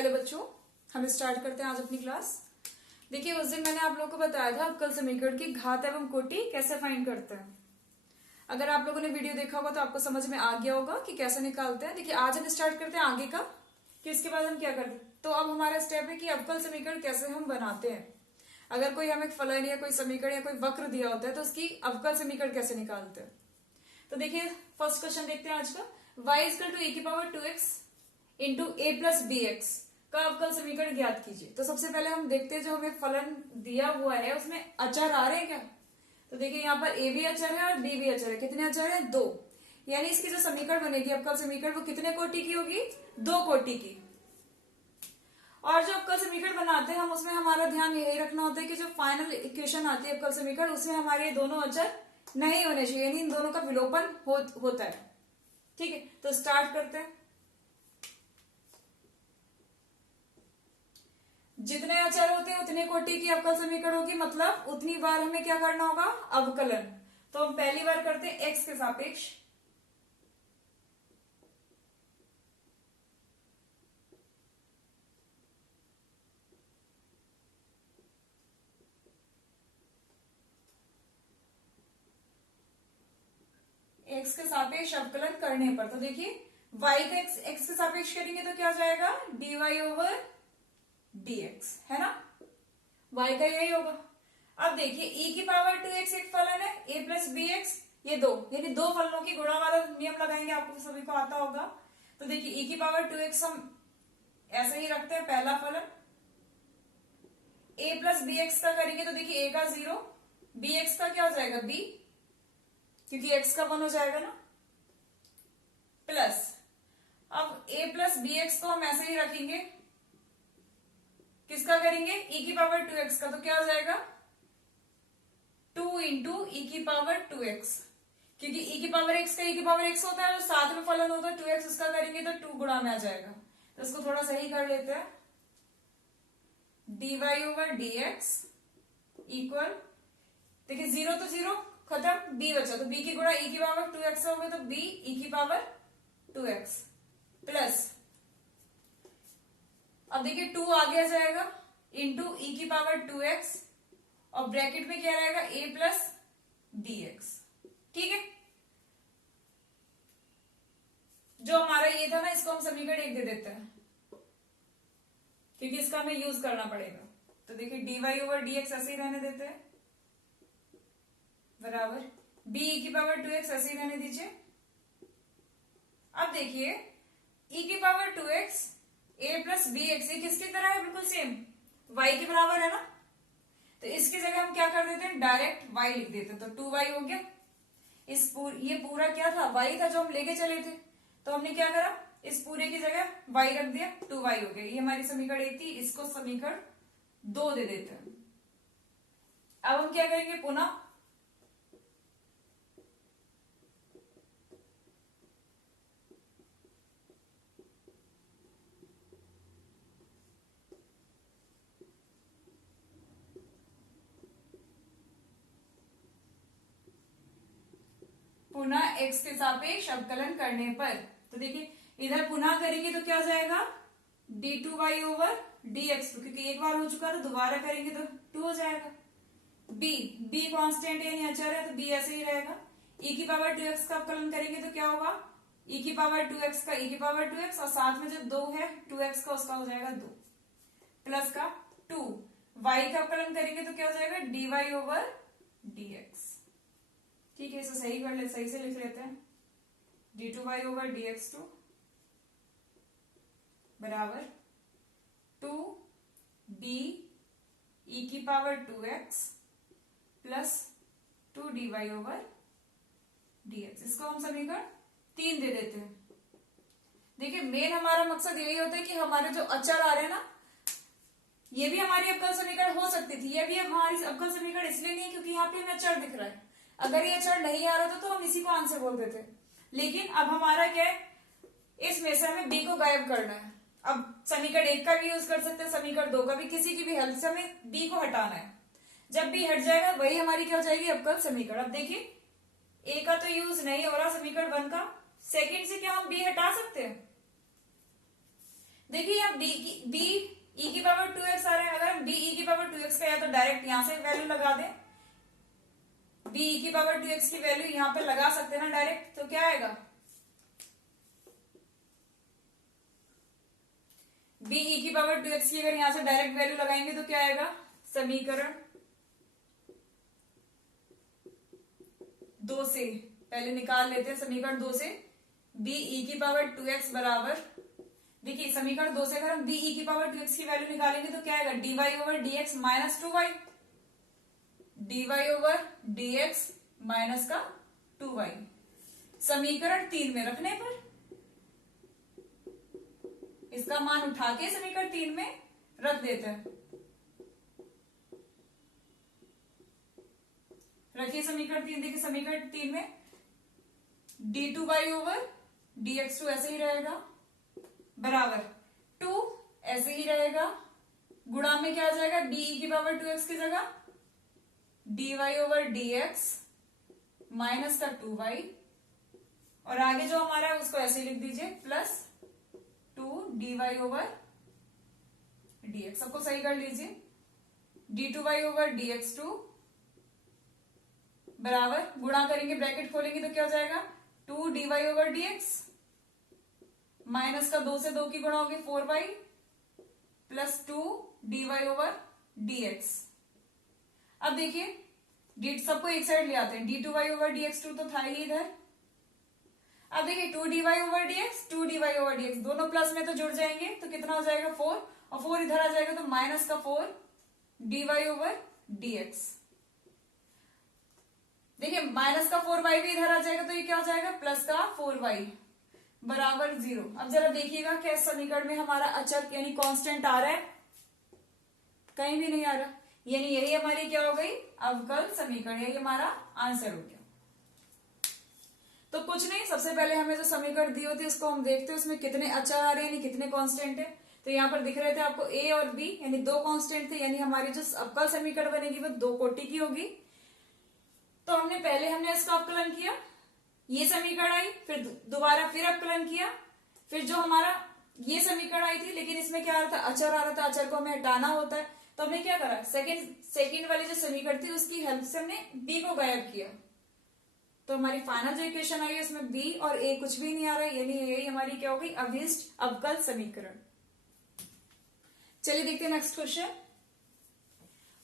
Hello बच्चों, हम start करते हैं आज अपनी क्लास। देखिए, उस दिन मैंने आप लोगों को बताया था अवकल समीकरण की घात एवं कोटि कैसे फाइंड करते हैं। अगर आप लोगों ने वीडियो देखा होगा तो आपको समझ में आ गया होगा कि कैसे निकालते हैं। देखिए, आज हम स्टार्ट करते हैं आगे का कि इसके बाद हम क्या करते हैं। तो अब हमारा स्टेप है कि अवकल समीकरण कैसे हम बनाते हैं। अगर कोई हमें फलन या कोई समीकरण या कोई वक्र दिया होता है तो उसकी अवकल समीकरण कैसे निकालते हैं। तो देखिए, फर्स्ट क्वेश्चन देखते हैं आज का। y इक्वल टू ए की पावर 2x इंटू ए प्लस बी एक्स का अवकल समीकरण ज्ञात कीजिए। तो सबसे पहले हम देखते हैं जो हमें फलन दिया हुआ है उसमें अचर आ रहे हैं क्या। तो देखिए, यहाँ पर a भी अचर है और b भी अचर है। कितने अचर है? 2। यानी इसकी जो समीकरण बनेगी अवकल समीकरण वो कितने कोटि की होगी? 2 कोटि की। और जो अवकल समीकरण बनाते हैं हम उसमें हमारा ध्यान यही रखना होता है कि जो फाइनल इक्वेशन आती है अवकल समीकरण उसमें हमारे ये दोनों अचर नहीं होने चाहिए, यानी इन दोनों का विलोपन होता है। ठीक है, तो स्टार्ट करते हैं। जितने अचर होते हैं उतने कोटि की अवकल समीकरण होगी, मतलब उतनी बार हमें क्या करना होगा? अवकलन। तो हम पहली बार करते हैं एक्स के सापेक्ष। एक्स के सापेक्ष अवकलन करने पर तो देखिए वाई का एक्स के सापेक्ष करेंगे तो क्या हो जाएगा? डी वाई ओवर dx, है ना। y का यही होगा। अब देखिए e की पावर 2x एक फलन है, a प्लस बी एक्स, ये दो, यानी दो फलनों की गुणा वाला नियम लगाएंगे, आपको सभी को आता होगा। तो देखिए e की पावर 2x हम ऐसे ही रखते हैं, पहला फलन। a प्लस बी एक्स का करेंगे तो देखिए a का 0, bx का क्या हो जाएगा? b, क्योंकि x का 1 हो जाएगा ना, प्लस अब a प्लस बी एक्स को हम ऐसे ही रखेंगे। किसका करेंगे? e की पावर 2x का, तो क्या हो जाएगा? 2 इंटू ई की पावर 2x, क्योंकि e की पावर x का e की पावर x होता है और साथ में फलन होता है 2x, उसका करेंगे तो 2 गुणा में आ जाएगा। तो इसको थोड़ा सही कर लेते हैं। dy ओवर dx इक्वल, देखिए 0 तो 0 खत्म, b बचा, तो b की गुणा e की पावर 2x हो गया, तो b e की पावर 2x प्लस, अब देखिए 2 आगे आ जाएगा इंटू ई की पावर 2x और ब्रैकेट में क्या रहेगा? a plus dx। ठीक है, जो हमारा ये था ना इसको हम समीकरण 1 दे देते हैं क्योंकि इसका हमें यूज करना पड़ेगा। तो देखिए dy ओवर dx ऐसे ही रहने देते हैं, बराबर b e की पावर 2x ऐसे ही रहने दीजिए। अब देखिए e की power 2x a plus b x, ये किसकी तरह है? बिल्कुल सेम, y के बराबर है ना। तो इसकी जगह हम क्या कर देते हैं? डायरेक्ट y लिख देते हैं, तो 2y हो गया। ये पूरा क्या था? y था जो हम लेके चले थे, तो हमने क्या करा? इस पूरे की जगह y रख दिया, 2y हो गया। ये हमारी समीकरण 1 थी, इसको समीकरण 2 दे देते हैं। अब हम क्या करेंगे? पुनः पुनः x के सापेक्ष अवकलन करने पर, तो देखिए इधर पुनः करेंगे तो क्या हो जाएगा? d2y ओवर dx, क्योंकि एक बार हो चुका तो दोबारा करेंगे तो 2 हो जाएगा। b कांस्टेंट यानी अचर है, तो b ऐसे ही रहेगा। e की पावर 2x का अवकलन करेंगे तो क्या होगा? e की पावर 2x का e की पावर 2x और साथ में जो 2 है 2x का, उसका हो जाएगा 2 प्लस का 2। y का अवकलन करेंगे तो क्या हो जाएगा? dy over dx। ठीक है, इसे सही कर ले, सही से लिख लेते हैं। d2y ओवर dx2 बराबर 2b e की power 2x plus 2dy over dx। इसको हम समीकरण 3 दे देते हैं। देखिए मेन हमारा मकसद यही होता है कि हमारे जो अचर आ रहे हैं ना, ये भी हमारी अवकल समीकरण हो सकती थी। ये भी हमारी अवकल समीकरण इसलिए नहीं है क्योंकि यहाँ पे हमें अचर दिख रहा है। अगर ये अचर नहीं आ रहा था तो हम इसी को आंसर बोल देते, लेकिन अब हमारा क्या है? इसमें से हमें b को गायब करना है। अब समीकरण 1 का भी यूज कर सकते हैं, समीकरण 2 का भी, किसी की भी हेल्प से हमें b को हटाना है। जब b हट जाएगा वही हमारी क्या हो जाएगी? अवकल समीकरण। अब देखिए a का तो यूज नहीं हो रहा समीकरण 1 का, सेकंड से क्या हम b हटा सकते हैं? देखिए यहाँ बी ई की पावर 2x आ रहा है। अगर हम बी ई की पावर 2x पे आया तो डायरेक्ट यहां से वैल्यू लगा दें। बी ई की पावर 2x की वैल्यू यहां पे लगा सकते हैं ना डायरेक्ट, तो क्या आएगा बी ई की पावर 2x की अगर यहां से डायरेक्ट वैल्यू लगाएंगे तो क्या आएगा, समीकरण 2 से पहले निकाल लेते हैं। समीकरण 2 से बी ई की पावर 2x बराबर, देखिए समीकरण 2 से अगर हम बी ई की पावर 2x की वैल्यू निकालेंगे तो क्या आएगा, dy over dx minus 2y, dy over dx minus का 2y। समीकरण 3 में रखने पर इसका मान उठा के समीकरण 3 में रख देते हैं। रखिए समीकरण 3, देखिए समीकरण 3 में d2y ओवर dx2 ऐसे ही रहेगा बराबर 2 ऐसे ही रहेगा, गुणा में क्या आ जाएगा, डी की पावर 2x की जगह dy ओवर dx माइनस का 2y, और आगे जो हमारा है उसको ऐसे ही लिख दीजिए प्लस 2 dy ओवर dx। सबको सही कर लीजिए, d2y ओवर dx2 बराबर, गुणा करेंगे ब्रैकेट खोलेंगे तो क्या हो जाएगा, 2 dy ओवर dx माइनस का 2 से 2 की गुणा होगी 4y plus 2 dy over dx। अब देखिए डी सबको एक साइड ले आते हैं, d2y ओवर dx2 तो था ही इधर। अब देखिए 2 dy over dx 2 dy over dx दोनों प्लस में तो जुड़ जाएंगे तो कितना हो जाएगा 4, और 4 इधर आ जाएगा तो माइनस का 4 dy ओवर dx। देखिए माइनस का 4y भी इधर आ जाएगा तो ये क्या हो जाएगा, प्लस का 4y बराबर 0। अब जरा देखिएगा क्या समीकरण में हमारा अचर यानी कांस्टेंट आ रहा है, कहीं भी नहीं आ रहा, यानी यही हमारी क्या हो गई, अवकल समीकरण, यही हमारा आंसर हो गया। तो कुछ नहीं, सबसे पहले हमें जो समीकरण दी होती है उसको हम देखते हैं उसमें कितने अचर आ रहे हैं यानी कितने कांस्टेंट है। तो यहाँ पर दिख रहे थे आपको ए और बी यानी 2 कांस्टेंट थे, यानी हमारी जो अवकल समीकरण बनेगी वो 2 कोटि की होगी। तो हमने इसका अवकलन किया, ये समीकरण आई, फिर दोबारा फिर अवकलन किया, फिर जो हमारा ये समीकरण आई थी लेकिन इसमें क्या आ रहा था, अचर आ रहा था, अचर को हमें हटाना होता है तो हमने क्या करा, सेकंड वाली जो समीकरण थी उसकी हेल्प से हमने बी को गायब किया। तो हमारी फाइनल जो इक्वेशन आई है उसमें बी और ए कुछ भी नहीं आ रहा है, यानी यही हमारी क्या हो गई, अभिष्ट अवकल समीकरण। चलिए देखते हैं नेक्स्ट क्वेश्चन।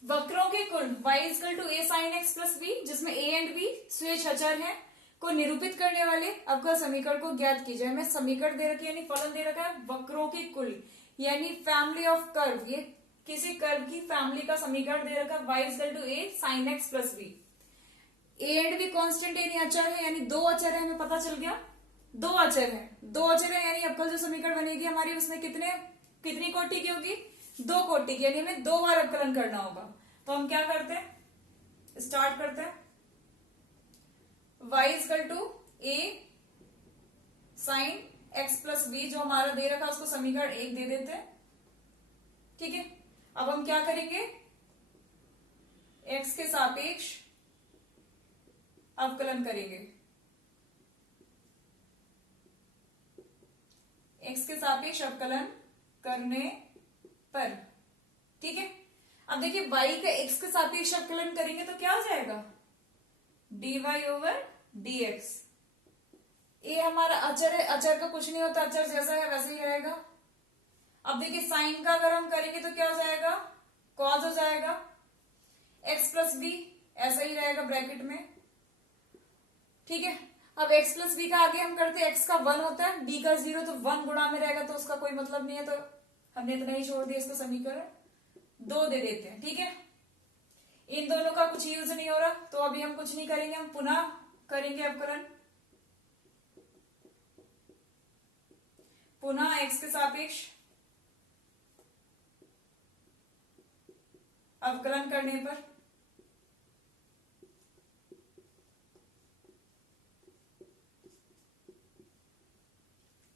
वक्रों के कुल y equal to a sine x plus b, जिसमें a एंड b स्वेच्छ अचर है, को निरूपित करने वाले अवकल समीकरण को ज्ञात कीजिए। हमें समीकरण दे रखी है यानी फलन दे रखा है वक्रों के कुल यानी फैमिली ऑफ कर्व, ये किसी कर्व की फैमिली का समीकरण दे रखा है y equal to a sine x plus b. A and b constant यानी अचर है, यानी 2 अचर है, हमें पता चल गया 2 अचर है यानी अवकल जो समीकरण बनेगी हमारी उसमें कितनी कोटि की होगी, 2 कोटि की, यानी हमें 2 बार अवकलन करना होगा। तो हम क्या करते हैं, स्टार्ट करते हैं, y equal to a sine x plus b जो हमारा दे रखा है उसको समीकरण 1 दे देते हैं, ठीक है। अब हम क्या करेंगे, x के सापेक्ष अवकलन करेंगे, x के सापेक्ष अवकलन करने पर, ठीक है। अब देखिए y का x के सापेक्ष अवकलन करेंगे तो क्या हो जाएगा, dy ओवर dx। ये हमारा अचर है, अचर का कुछ नहीं होता, अचर जैसा है वैसे ही रहेगा। अब देखिए साइन का अगर हम करेंगे तो क्या हो जाएगा, कॉज हो जाएगा, x प्लस बी ऐसा ही रहेगा ब्रैकेट में, ठीक है। अब x प्लस बी का आगे हम करते हैं, x का 1 होता है, b का 0, तो 1 गुणा में रहेगा तो उसका कोई मतलब नहीं है, तो हमने इतना ही छोड़ दिया, इसको समीकरण 2 दे देते हैं, ठीक है। इन दोनों का कुछ यूज नहीं हो रहा तो अभी हम कुछ नहीं करेंगे, हम पुनः करेंगे अवकलन, पुनः x के सापेक्ष अवकलन करने पर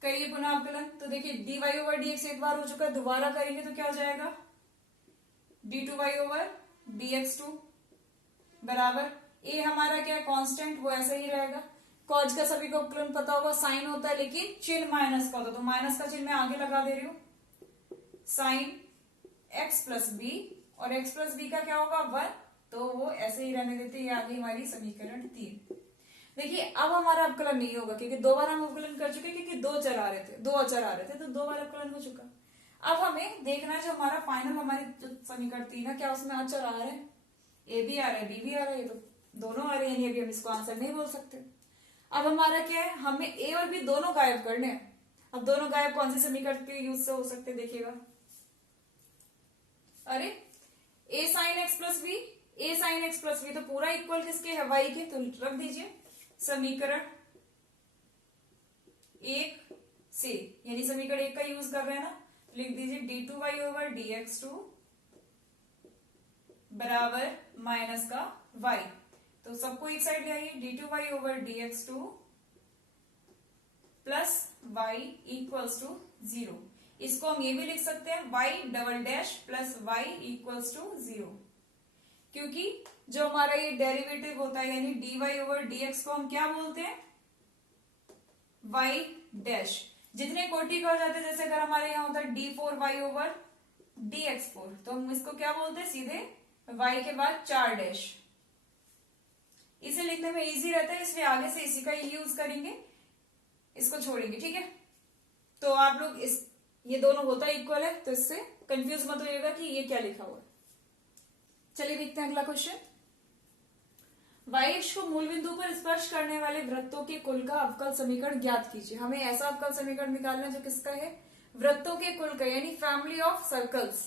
करिए पुनः अवकलन। तो देखिए dy ओवर dx एक बार हो चुका है, दोबारा करेंगे तो क्या हो जाएगा, d2y ओवर dx2 बराबर, ए हमारा क्या है कांस्टेंट, वो ऐसा ही रहेगा। कॉज का सभी को अवकलन पता होगा, साइन होता है लेकिन चिन्ह माइनस का होता है, तो माइनस का चिन्ह मैं आगे लगा दे रही हूं, साइन एक्स प्लस बी, और एक्स प्लस बी का क्या होगा 1, तो वो ऐसे ही रहने देते हैं। ये आ गई हमारी समीकरण 3। देखिए अब हमारा अवकलन नहीं होगा क्योंकि 2 बार हम अवकलन कर चुके, क्योंकि 2 अचर आ रहे थे तो 2 बार अवकलन हो चुका। अब हमें देखना है जो हमारा फाइनल हमारी जो समीकरण 3 है, क्या उसमें अचर आ रहे हैं, ए भी आ रहा है बी भी आ रहा है, ये तो दोनों आ रहे हैं, यानी अभी हम इसको आंसर नहीं बोल सकते। अब हमारा क्या है, हमें ए और बी दोनों गायब करने हैं। अब दोनों गायब कौन सी समीकरण के यूज से हो सकते देखिएगा, अरे ए साइन एक्स प्लस बी, ए साइन एक्स प्लस बी तो पूरा इक्वल किसके है, वाई के, तो रख दीजिए समीकरण 1 से, यानी समीकरण 1 का यूज कर रहे हैं ना, लिख दीजिए d2y ओवर dx2 बराबर माइनस का y, तो सबको एक साइड ले आइए, d2y over dx2 plus y equals to 0। इसको हम ये भी लिख सकते हैं y double dash plus y equals to 0, क्योंकि जो हमारा ये डेरिवेटिव होता है यानी dy ओवर dx को हम क्या बोलते हैं, y डैश। जितने कोटि का हो जाते हैं, जैसे अगर हमारे यहाँ होता है d4y ओवर dx4, तो हम इसको क्या बोलते हैं, सीधे y के बाद 4 डैश। इसे लिखने में इजी रहता है, इसलिए आगे से इसी का यूज करेंगे, इसको छोड़ेंगे, ठीक है। तो आप लोग इस ये दोनों होता इक्वल है, तो इससे कंफ्यूज मत होइएगा कि ये क्या लिखा हुआ है। चलिए देखते हैं अगला क्वेश्चन। y को मूल बिंदु पर स्पर्श करने वाले वृत्तों के कुल का अवकल समीकरण ज्ञात कीजिए। हमें ऐसा अवकल समीकरण निकालना है जो किसका है, वृत्तों के कुल का, यानी फैमिली ऑफ सर्कल्स।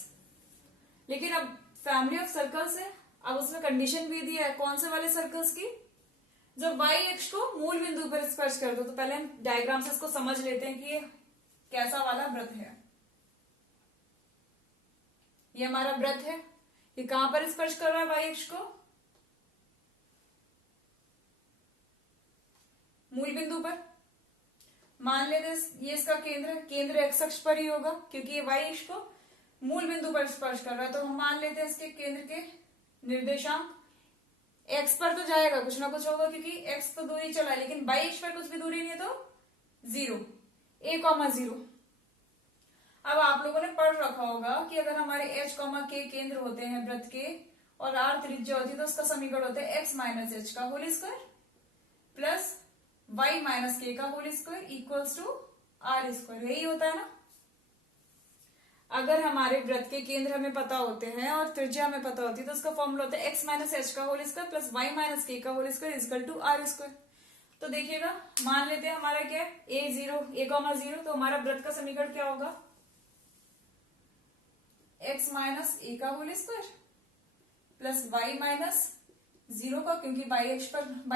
लेकिन अब फैमिली ऑफ सर्कल्स है, अब उसमें कंडीशन भी दी है, कौन से वाले सर्कल्स की, जब y अक्ष को मूल बिंदु पर स्पर्श कर दो। तो पहले हम डायग्राम से इसको समझ लेते हैं कि ये कैसा वाला वृत्त है। ये हमारा वृत्त है, ये कहां पर स्पर्श कर रहा है y अक्ष को, मूल बिंदु पर। मान लेते ये इसका केंद्र, केंद्र x अक्ष पर ही होगा क्योंकि ये y अक्ष को मूल बिंदु पर स्पर्श कर रहा है, तो हम मान लेते हैं इसके केंद्र के निर्देशांक x पर तो जाएगा, कुछ ना कुछ होगा क्योंकि x तो दूरी चला है, लेकिन y अक्ष पर कुछ भी दूरी नहीं है, तो 0, a,0। अब आप लोगों ने पढ़ रखा होगा कि अगर हमारे h, k केंद्र होते हैं वृत्त के और r त्रिज्या होती है, तो उसका समीकरण होता है x माइनस h का whole square plus y minus k का whole square equals to r square, यही होता है ना। अगर हमारे वृत्त के केंद्र हमें पता होते हैं और त्रिज्या हमें पता होती है, तो उसका फॉर्मूला होता है x माइनस h का whole square plus y minus k का whole square equal to r square. तो देखिएगा, मान लेते हैं हमारा क्या है, a0, तो हमारा वृत्त का समीकरण क्या होगा, x माइनस a का whole square plus y minus 0 का, क्योंकि y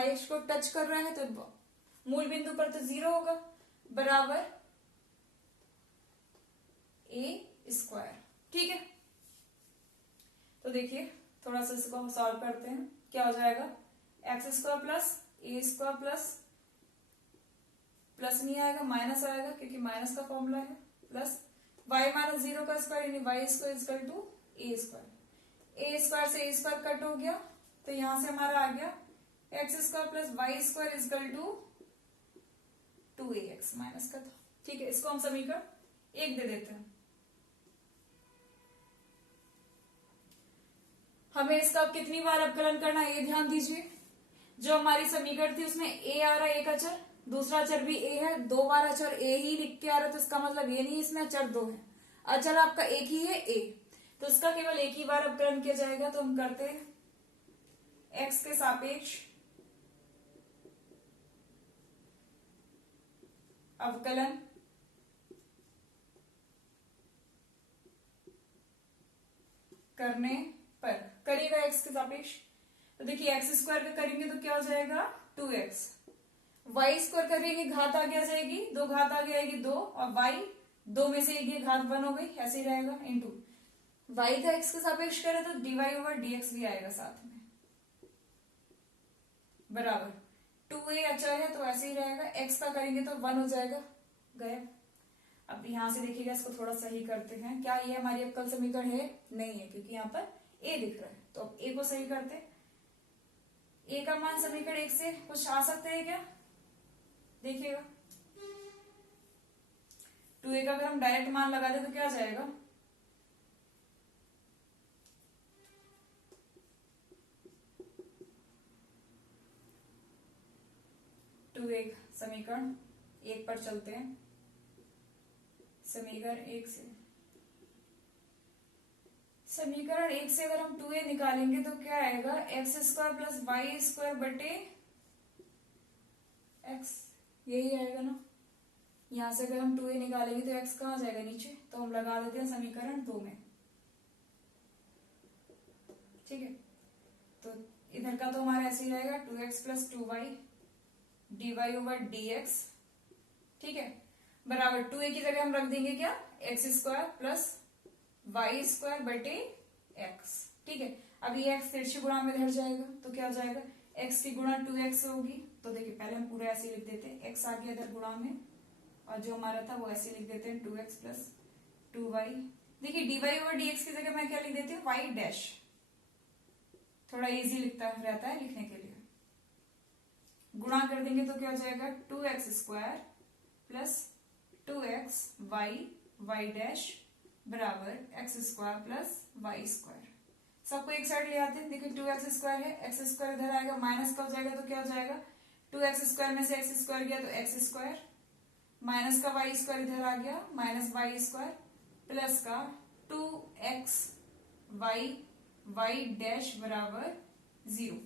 अक्ष को टच कर रहा है तो मूल बिंदु पर तो 0 होगा, बराबर a स्क्वायर, ठीक है। तो देखिए थोड़ा सा इसको सॉल्व करते हैं, क्या हो जाएगा, एक्स स्क्वायर प्लस ए स्क्वायर प्लस नहीं आएगा, माइनस आएगा क्योंकि माइनस का फॉर्मूला है, प्लस y माइनस 0 का स्क्वायर यानी y square equal to a square. A square से ए स्क्वायर कट हो गया, तो यहां से हमारा आ गया x square plus y square equal to 2ax minus का था, ठीक है। इसको हम समीकरण 1 दे देते हैं। हमें इसका कितनी बार अवकलन करना है ये ध्यान दीजिए। जो हमारी समीकरण थी उसमें a आ रहा है, एक अचर, दूसरा अचर भी a है, 2 बार अचर a ही लिख के आ रहा है, तो इसका मतलब ये नहीं इसमें अचर 2 है, अचर आपका एक ही है a, तो इसका केवल एक ही बार अवकलन किया जाएगा। तो हम करते हैं x के सापेक्ष अवकलन करने पर, करिएगा x के सापेक्ष, तो देखिए एक्स स्क्वायर का करेंगे तो क्या हो जाएगा 2x, वाई स्क्वायर करेंगे घात आगे आ जाएगी, 2 घात आगे आएगी 2, और y 2 में से एक ये घात 1 हो गई, ऐसे ही रहेगा, इंटू y का x के सापेक्ष करें तो dy ओवर dx भी आएगा साथ में, बराबर 2a अचर है तो ऐसे ही रहेगा, x का करेंगे तो 1 हो जाएगा, गया। अब यहां से देखिएगा, इसको थोड़ा सही करते हैं, क्या ये हमारी अवकल समीकरण है, नहीं है क्योंकि यहाँ पर a दिख रहा है, तो अब a को सही करते हैं। a का मान समीकरण 1 से कुछ आ सकते हैं क्या, देखिएगा 2a का अगर हम डायरेक्ट मान लगा दे तो क्या आ जाएगा एक समीकरण एक पर चलते हैं। समीकरण एक से अगर हम 2a निकालेंगे तो क्या आएगा, x square plus y square बटे एक्स, यही आएगा ना। यहां से अगर हम 2a निकालेंगे तो एक्स कहाँ जाएगा, नीचे, तो हम लगा देते हैं समीकरण 2 में। ठीक है, तो इधर का तो हमारा ऐसे ही रहेगा 2x plus 2y dy over dx। ठीक है, बराबर 2a की जगह हम रख देंगे क्या, x square plus y square बटे एक्स। ठीक है, अब ये एक्स तिरछी गुणा में इधर जाएगा तो क्या हो जाएगा, एक्स की गुणा 2x होगी। तो देखिए पहले हम पूरा ऐसे लिख देते हैं, एक्स आ गया इधर गुणा में, और जो हमारा था वो ऐसे लिख देते हैं 2x प्लस 2y। देखिए dy ओवर dx की जगह मैं क्या लिख देती हूँ, y डैश, थोड़ा इजी लिखता रहता है लिखने के लिए। गुणा कर देंगे तो क्या हो जाएगा, 2x square plus 2x y dash बराबर x square plus y square. सबको एक साइड ले आते हैं। देखिए 2x स्क्वायर है, एक्स स्क्वायर इधर आएगा, माइनस का हो जाएगा तो क्या हो जाएगा, 2x स्क्वायर में से एक्स स्क्वायर गया तो एक्स स्क्वायर, माइनस का वाई स्क्वायर इधर आ गया माइनस वाई स्क्वायर, प्लस का 2x वाई डैश बराबर 0।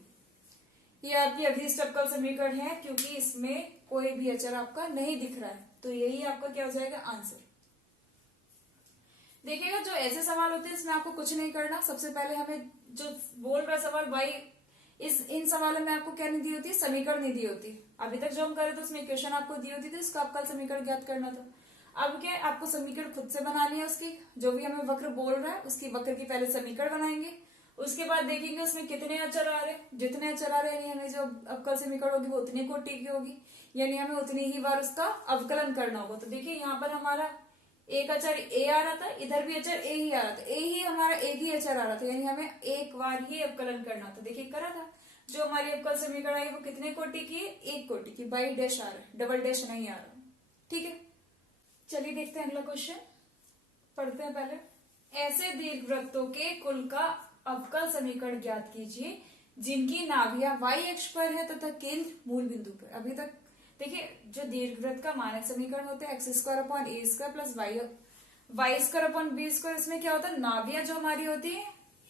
ये आपकी अभीष्ट अवकल समीकरण है, क्योंकि इसमें कोई भी अचर आपका नहीं दिख रहा है, तो यही आपका क्या हो जाएगा, आंसर। देखिएगा जो ऐसे सवाल होते हैं इसमें आपको कुछ नहीं करना। सबसे पहले हमें जो बोल रहा सवाल भाई, इन सवालों में आपको क्या नहीं दी होती, समीकरण नहीं दी होती। अभी तक जो हम कर रहे थे उसमें इक्वेशन आपको दी होती थी, उसको आपका समीकरण ज्ञात करना था। अब क्या है, आपको समीकरण खुद से बनानी है। उसकी जो भी हमें वक्र बोल रहा है उसकी वक्र की पहले समीकरण बनाएंगे, उसके बाद देखेंगे उसमें कितने अचर आ रहे हैं। जितने अचर आ रहे हैं यानी हमें जो अवकल समीकरण होगी वो उतनी कोटि की होगी, यानी हमें उतनी ही बार उसका अवकलन करना होगा। तो देखिए यहाँ पर हमारा एक अचर a आ रहा था, इधर भी अचर a ही आ रहा था, a ही हमारा एक ही अचर आ रहा था, यानी हमें एक बार ही अवकलन करना था। देखिए करा था, जो हमारी अवकल समीकरण आई वो कितने कोटि की है, एक कोटि की। बाई डैश आ रहा है, डबल डैश नहीं आ रहा। ठीक है, चलिए देखते हैं अगला क्वेश्चन, पढ़ते हैं पहले। ऐसे दीर्घवृत्तों के कुल का अवकल समीकरण ज्ञात कीजिए जिनकी नाभियां y अक्ष पर है तथा केंद्र मूल बिंदु पर। अभी तक देखिए जो दीर्घवृत्त का मानक समीकरण होता है x square upon a square plus y square upon b square, इसमें क्या होता है, नाभियां जो हमारी होती है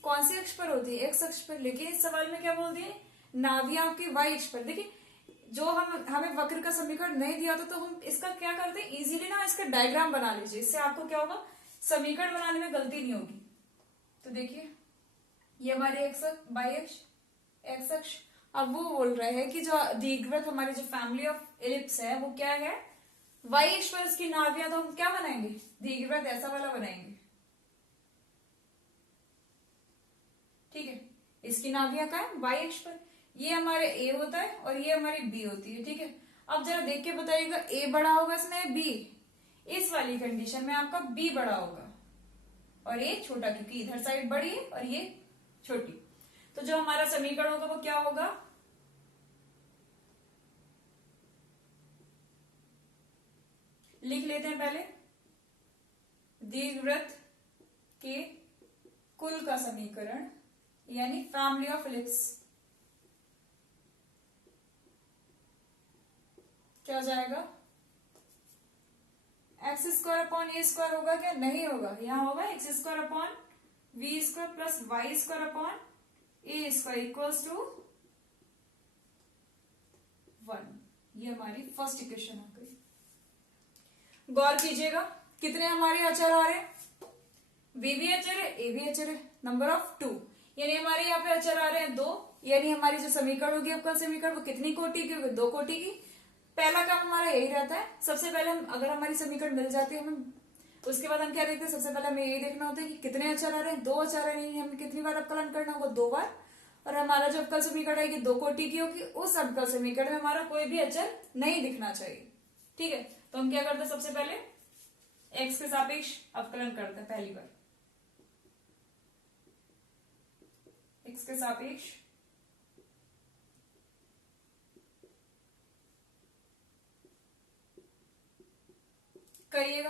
कौन सी अक्ष पर होती है, एक्स अक्ष पर। लेकिन इस सवाल में क्या बोल दिए, नाभियां आपकी वाई अक्ष पर। देखिए जो हमें वक्र का समीकरण नहीं दिया था तो हम इसका क्या करते हैं, इजीली ना इसका डायग्राम बना लीजिए, इससे आपको क्या होगा, समीकरण बनाने में गलती नहीं होगी। तो देखिए ये हमारी वाई अक्ष एक्स अक्ष। अब वो बोल रहे हैं कि जो दीर्घवृत्त हमारी जो फैमिली ऑफ एलिप्स है वो क्या है, वाई अक्ष पर इसकी नाभियां, तो हम क्या बनाएंगे, दीर्घवृत्त ऐसा वाला बनाएंगे। ठीक है, इसकी नाभियां क्या है, वाई अक्ष पर। ये हमारे ए होता है और ये हमारी बी होती है। ठीक है, अब जरा देख के बताइएगा, ए बड़ा होगा इसमें बी, इस वाली कंडीशन में आपका बी बड़ा होगा और ये छोटा, क्योंकि इधर साइड बड़ी है और ये छोटी। तो जो हमारा समीकरण होगा वो क्या होगा, लिख लेते हैं पहले, दीर्घवृत्त के कुल का समीकरण यानी फैमिली ऑफ एलिप्स क्या हो जाएगा, x square upon a square होगा क्या, नहीं होगा, यहां होगा x square upon v square plus y square upon a square equals to 1। ये हमारी फर्स्ट इक्वेशन आ गई। गौर कीजिएगा कितने हमारे अचर आ रहे हैं, बी भी अचर है ए भी अचर है, नंबर ऑफ 2, यानी हमारे यहाँ पे अचर आ रहे हैं 2, यानी हमारी जो समीकरण होगी अवकल समीकरण वो कितनी कोटि की होगी, 2 कोटि की। पहला काम हमारा यही रहता है, सबसे पहले हम अगर हमारी समीकरण मिल जाती है हमें, उसके बाद हम क्या देखते हैं, सबसे पहले हमें यही देखना होता है कि कितने अचर आ रहे हैं, 2 अचर आ रहे हैं, हमें कितनी बार अवकलन करना होगा, 2 बार। और हमारा जो अवकल समीकरण आएगी 2 कोटि की होगी, उस अवकल समीकरण में हमारा कोई भी अचर नहीं दिखना चाहिए। ठीक है, तो हम क्या करते हैं, सबसे पहले एक्स के सापेक्ष अवकलन करते हैं। पहली बार एक्स के सापेक्ष करिएगा।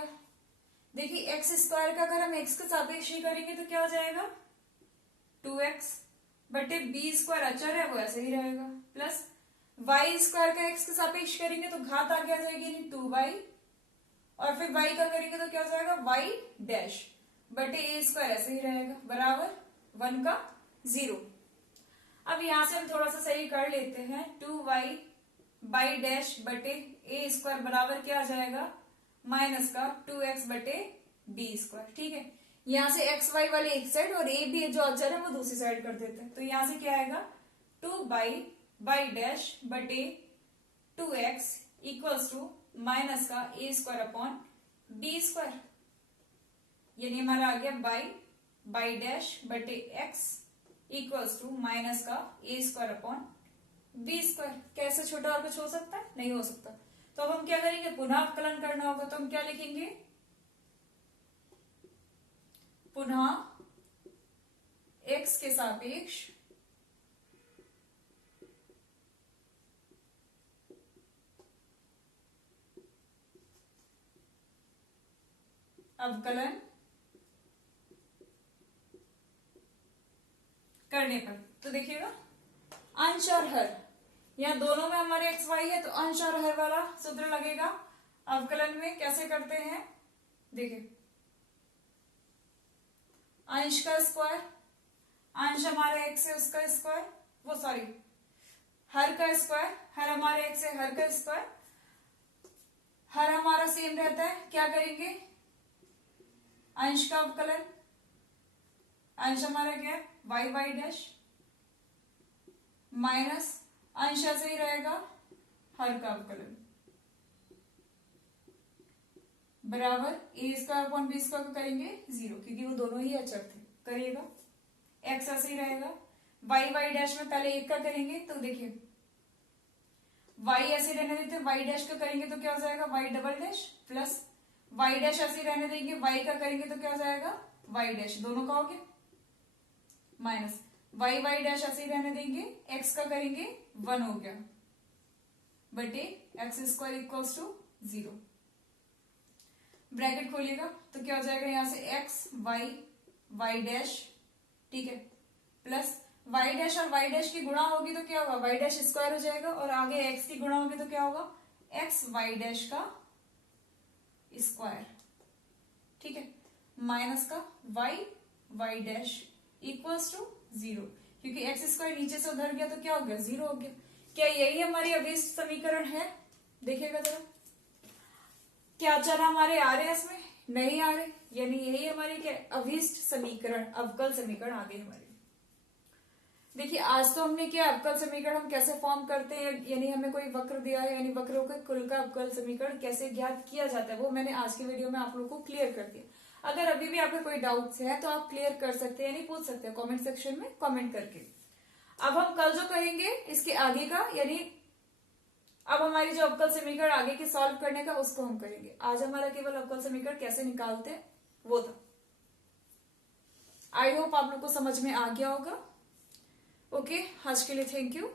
देखिए एक्स स्क्वायर का अगर हम एक्स के सापेक्ष ही करेंगे तो क्या हो जाएगा, 2x बटे बी स्क्वायर अचर है वो ऐसे ही रहेगा, प्लस वाई स्क्वायर का एक्स के सापेक्ष करेंगे तो घात आगे आ जाएगी यानी 2y, और फिर y का करेंगे तो क्या हो जाएगा y डैश बटे ए स्क्वायर ऐसे ही रहेगा बराबर 1 का 0। अब यहां से हम थोड़ा सा सही कर लेते हैं, 2y बाई डैश बटे ए स्क्वायर बराबर क्या आ जाएगा माइनस का 2x बटे बी स्क्वायर। ठीक है, यहां से एक्स वाई वाले एक साइड और ए बी जो अचर है वो दूसरी साइड कर देते हैं, तो यहां से क्या आएगा 2y बाई डैश बटे 2x इक्वल्स टू माइनस का ए स्क्वायर अपॉन बी स्क्वायर, यानी हमारा आ गया बाई डैश बटे x इक्वल्स टू माइनस का ए स्क्वायर अपॉन बी स्क्वायर। कैसे छोटा और कुछ हो सकता है? नहीं हो सकता। तो अब हम क्या करेंगे, पुनः अवकलन करना होगा, तो हम क्या लिखेंगे, पुनः x के सापेक्ष अवकलन करने पर। तो देखिएगा अंश और हर, यहाँ दोनों में हमारे एक्स वाई है, तो अंश और हर वाला सूत्र लगेगा। अवकलन में कैसे करते हैं, देखिए अंश का स्क्वायर, अंश हमारे एक्स है उसका स्क्वायर, वो सॉरी हर का स्क्वायर, हर हमारे एक्स है हर का स्क्वायर, हर हमारा सेम रहता है, क्या करेंगे अंश का अवकलन, अंश हमारा क्या है वाई वाई डैश माइनस अंश ऐसे ही रहेगा हर का अवकलन बराबर ए स्क्वायर अपॉन बी स्क्वायर को करेंगे 0, क्योंकि वो दोनों ही अचर थे। करिएगा एक्स ऐसे ही रहेगा, वाई वाई डैश में पहले एक का करेंगे तो देखिए वाई ऐसे रहने देते, वाई डैश का करेंगे तो क्या हो जाएगा y double dash plus y dash ऐसे रहने देंगे, वाई का करेंगे तो क्या हो जाएगा वाई डैश, दोनों का हो गया माइनस वाई वाई डैश ऐसे ही रहने देंगे, एक्स का करेंगे 1 हो गया बटे x square equals to 0। Bracket खोलिएगा तो क्या हो जाएगा यहां से एक्स वाई वाई डैश, ठीक है, प्लस वाई डैश और वाई डैश की गुणा होगी तो क्या होगा वाई डैश स्क्वायर हो जाएगा, और आगे एक्स की गुणा होगी तो क्या होगा एक्स वाई डैश का स्क्वायर, ठीक है, माइनस का y y dash equals to 0, क्योंकि एक्स स्क्वायर नीचे से उधर गया तो क्या हो गया 0 हो गया। क्या यही हमारी अभिष्ट समीकरण है? देखिएगा जरा, क्या अचर हमारे आ रहे हैं इसमें? नहीं आ रहे, यानी यही हमारी क्या अभिष्ट समीकरण अवकल समीकरण आ गई हमारी। देखिए आज तो हमने क्या अवकल समीकरण हम कैसे फॉर्म करते हैं, यानी हमें कोई वक्र दिया है, यानी वक्रों के कुल का अवकल समीकरण कैसे ज्ञात किया जाता है वो मैंने आज की वीडियो में आप लोगों को क्लियर कर दिया। अगर अभी भी आपके कोई डाउट्स है तो आप क्लियर कर सकते हैं, यानी पूछ सकते हैं कमेंट सेक्शन में कमेंट करके। अब हम कल जो कहेंगे इसके आगे का, यानी अब हमारी जो अवकल समीकरण आगे की सॉल्व करने का उसको हम करेंगे। आज हमारा केवल अवकल समीकरण कैसे निकालते हैं वो था। आई होप आप लोग को समझ में आ गया होगा। ओके, आज के लिए थैंक यू।